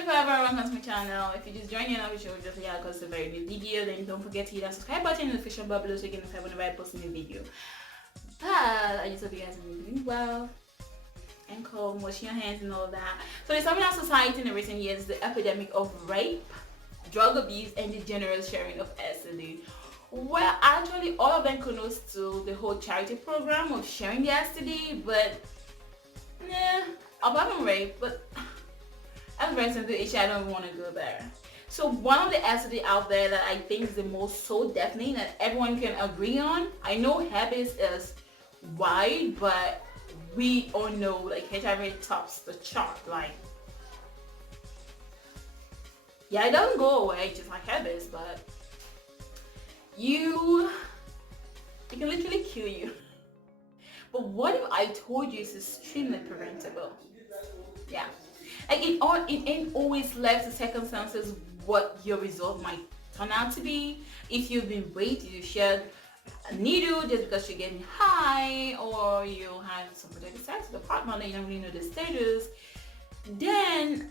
UnrulyForever, welcome to my channel. If you just joined in on the show, just because it's a very new video, then don't forget to hit that subscribe button and the official bell below so you can notified whenever I post a new video. But I just hope you guys are doing well and calm, washing your hands and all that. So there's something in our society in the recent years, the epidemic of rape, drug abuse, and the general sharing of STD. Well, actually all of them connotes to the whole charity program of sharing the STD, but apart from rape, but as very sensitive issue, I don't want to go there. So one of the STD out there that I think is the most so definitely that everyone can agree on, I know herpes is wide, but we all know like HIV tops the chart. Like, yeah, it doesn't go away just like herpes, but it can literally kill you. But what if I told you it's extremely preventable? Yeah. Like it ain't always left to circumstances what your result might turn out to be. If you've been raped, you shared a needle just because you're getting high, or you had some protected sex with a partner that you don't really know the status, then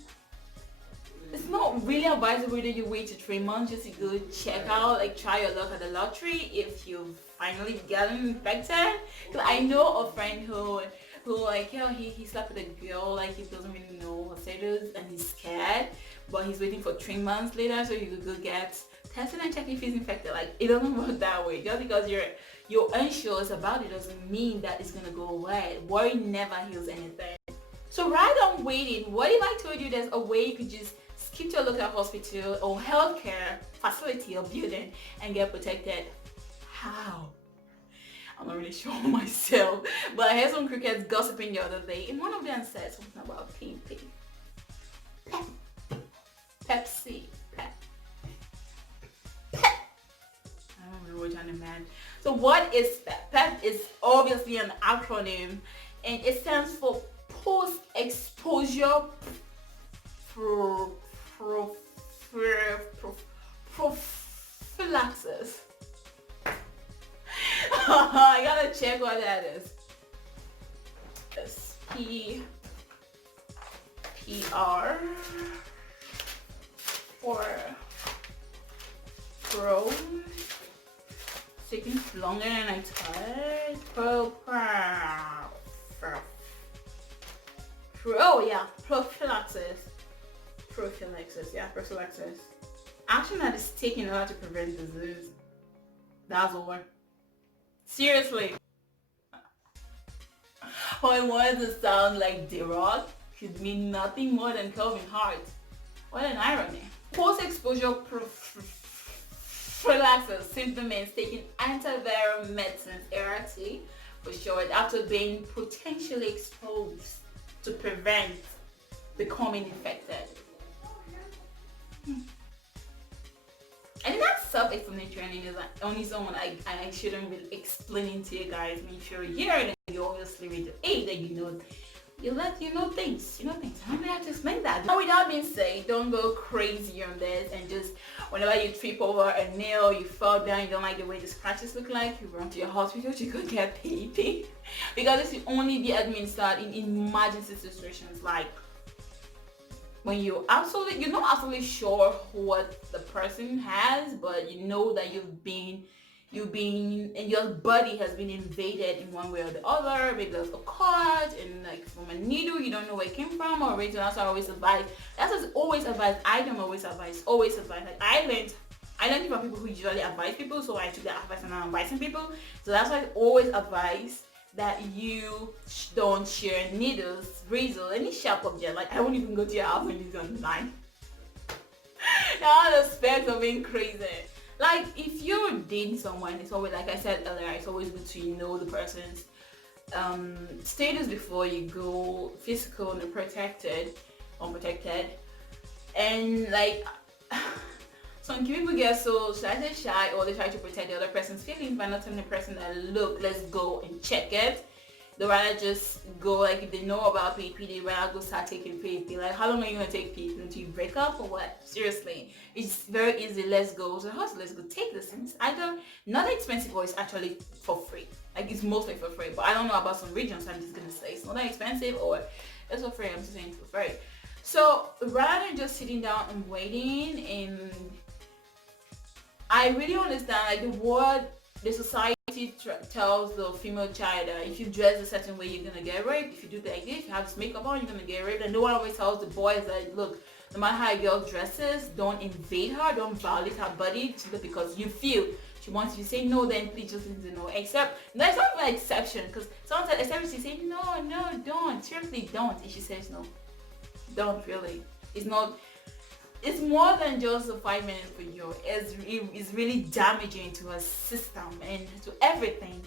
it's not really advisable that you wait to 3 months just to go check out, like try your luck at the lottery if you've finally gotten infected. Because I know a friend who like, you know, he slept with a girl, like he doesn't really know her status and he's scared, but he's waiting for 3 months later so he could go get tested and check if he's infected. Like, it doesn't work that way. Just because you're unsure about it doesn't mean that it's gonna go away. Worry never heals anything. So rather than waiting, what if I told you there's a way you could just skip to a local hospital or healthcare facility or building and get protected? How? I'm not really sure myself, but I heard some crickets gossiping the other day, and one of them said something about PP. Pepsi. Pep. I don't remember which one, man. So what is PEP? PEP is obviously an acronym, and it stands for post-exposure prophylaxis. I gotta check what that is. SPPR for pro. Taking longer than I thought. Prophylaxis. Action that is taken in order to prevent disease. That's all. Seriously. Oh, I wanted to sound like The Rock could mean nothing more than Kelvin Hart. What an irony. Post-exposure prophylaxis simply means taking antiviral medicines, ART, for short, after being potentially exposed to prevent becoming infected. I think that's self-explanatory and on its own. I shouldn't be explaining to you guys. I mean, if you're here and you obviously read the age that you know things. I don't really have to explain that. Now, with that being said, don't go crazy on this and just whenever you trip over a nail, you fall down, you don't like the way the scratches look like, you run to your hospital to go get PP. Because this will only be administered in emergency situations, like when you're not absolutely sure what the person has, but you know that you've been and your body has been invaded in one way or the other. Maybe there's a cut and like from a needle, you don't know where it came from, or radio. That's what I always advise. I don't always advise. Like I learned from people who usually advise people, so I took that advice and I'm advising people. So that's why I always advise that you don't share needles, razor, any sharp object. Like I won't even go to your house and use it online. Now the specs of being crazy. Like if you're dating someone, it's always, like I said earlier, it's always good to know the person's status before you go physical and unprotected. And like some people get so shy, or they try to protect the other person's feelings by not telling the person that, look, let's go and check it. They rather just go, like if they know about PP, they rather go start taking PP. Like, how long are you gonna take PP until you break up or what? Seriously, it's very easy. Let's go to the hospital. Let's go take this. It's either not expensive or it's actually for free. Like it's mostly for free. But I don't know about some regions. So I'm just gonna say it's not that expensive or it's for free. I'm just saying it's for free. So rather than just sitting down and waiting, and I really understand like the word the society tells the female child that if you dress a certain way you're gonna get raped. If you do like this, if you have this makeup on, you're gonna get raped. And no one always tells the boys that look, no matter how a girl dresses, don't invade her, don't violate her body because you feel she wants you to say no, then please just listen to no. Except there's not an exception, because sometimes except she say no, don't, seriously don't. If she says no, don't really. It's not. It's more than just a 5 minute video. It's really damaging to her system and to everything.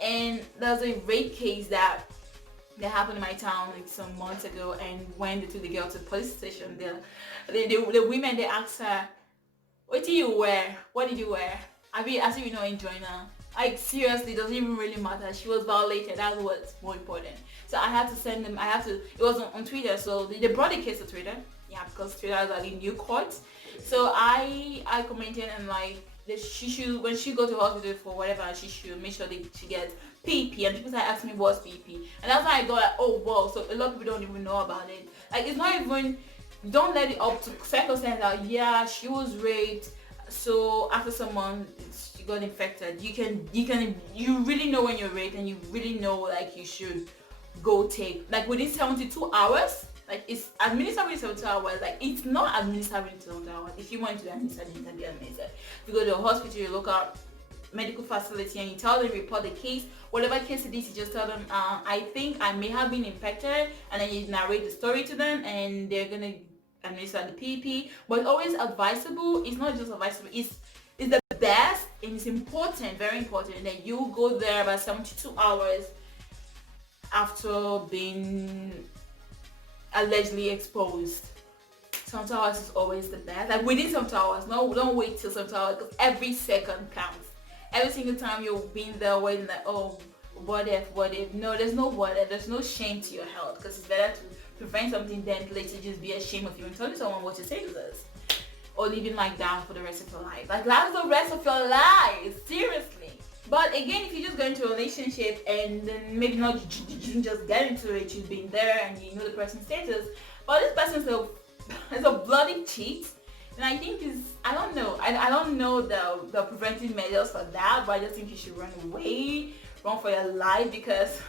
And there's a rape case that happened in my town like some months ago, and when they took the girl to the police station, the women, they asked her, what do you wear? What did you wear? I mean, as if you know, enjoying her. Like seriously, it doesn't even really matter. She was violated. That's what's more important. So I had to send them. It was on Twitter. So they brought the case to Twitter. Yeah, because Twitter is like a new court. So I commented and like she should, when she go to hospital for whatever, she should make sure that she gets PP. And people started asking me what's PP, and that's why I go like, oh wow. So a lot of people don't even know about it. Like it's not even. Don't let it up to circumstance that yeah, she was raped. So after some months she got infected. You really know when you're raped, and you really know like you should go take like within 72 hours. Like it's administered within 72 hours. Like it's not administered within 72 hours. If you want to be administered, it can be administered. You go to a hospital, you look up medical facility, and you tell them, report the case, whatever case it is, you just tell them I think I may have been infected, and then you narrate the story to them, and they're gonna administer the PP. But it's always advisable. It's not just advisable, it's the best, and it's important, very important, that you go there about 72 hours after being allegedly exposed. 72 hours is always the best. Like within 72 hours. No, don't wait till 72 hours, because every second counts. Every single time you've been there waiting like, oh, what if? No, there's no what if. There's no shame to your health, because it's better to prevent something than later just be ashamed of you and telling someone what your status is. Or living like that for the rest of your life. Like that's the rest of your life. Seriously. But again, if you just go into a relationship and then maybe not you didn't just get into it, you've been there and you know the person's status, but this person is a bloody cheat, and I think I don't know. I don't know the preventive measures for that, but I just think you should run away, run for your life, because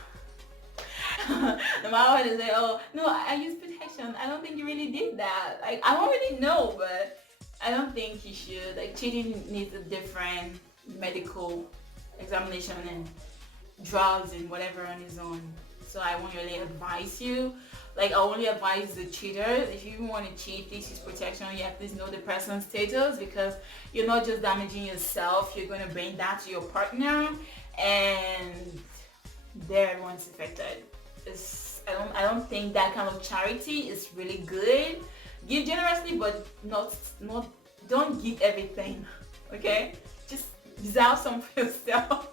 no matter what they say, oh no, I use protection. I don't think you really did that. Like I don't really know, but I don't think you should. Like cheating needs a different medical examination and drugs and whatever on his own. So I won't really advise you. Like I only advise the cheaters, if you want to cheat, please use protection. You have to know the person's status, because you're not just damaging yourself, you're going to bring that to your partner, and there everyone's affected. I don't think that kind of charity is really good. Give generously, but don't give everything. Okay, just reserve some for yourself.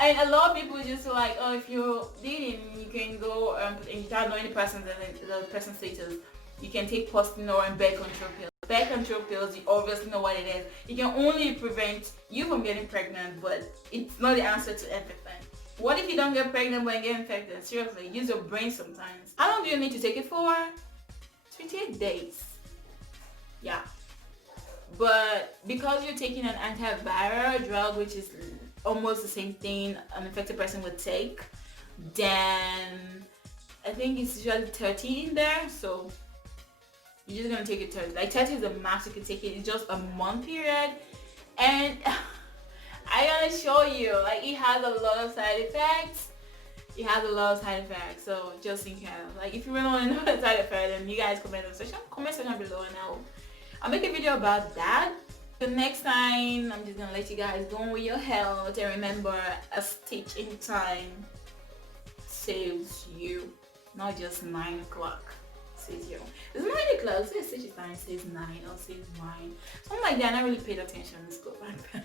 And a lot of people just like, oh, if you're dating, you can go and without knowing the person's status, you can take Postinor and birth control pills. Birth control pills, you obviously know what it is. It can only prevent you from getting pregnant, but it's not the answer to everything. What if you don't get pregnant but get infected? Seriously, use your brain sometimes. How long do you need to take it for? 28 days. Yeah. But because you're taking an antiviral drug, which is almost the same thing an infected person would take, then I think it's usually 30 in there. So you're just gonna take it 30. Like 30 is the max you can take it. It's just a month period, and I gotta show you, like it has a lot of side effects. It has a lot of side effects, so just in case. Like if you really want to know the side effects, then you guys comment section below, and I'll make a video about that. The next time, I'm just gonna let you guys go on with your health, and remember, a stitch in time saves you, not just 9 o'clock saves you. It's 9 o'clock, so a stitch in time saves 9 or saves 9, something like that. I really paid attention in school back then.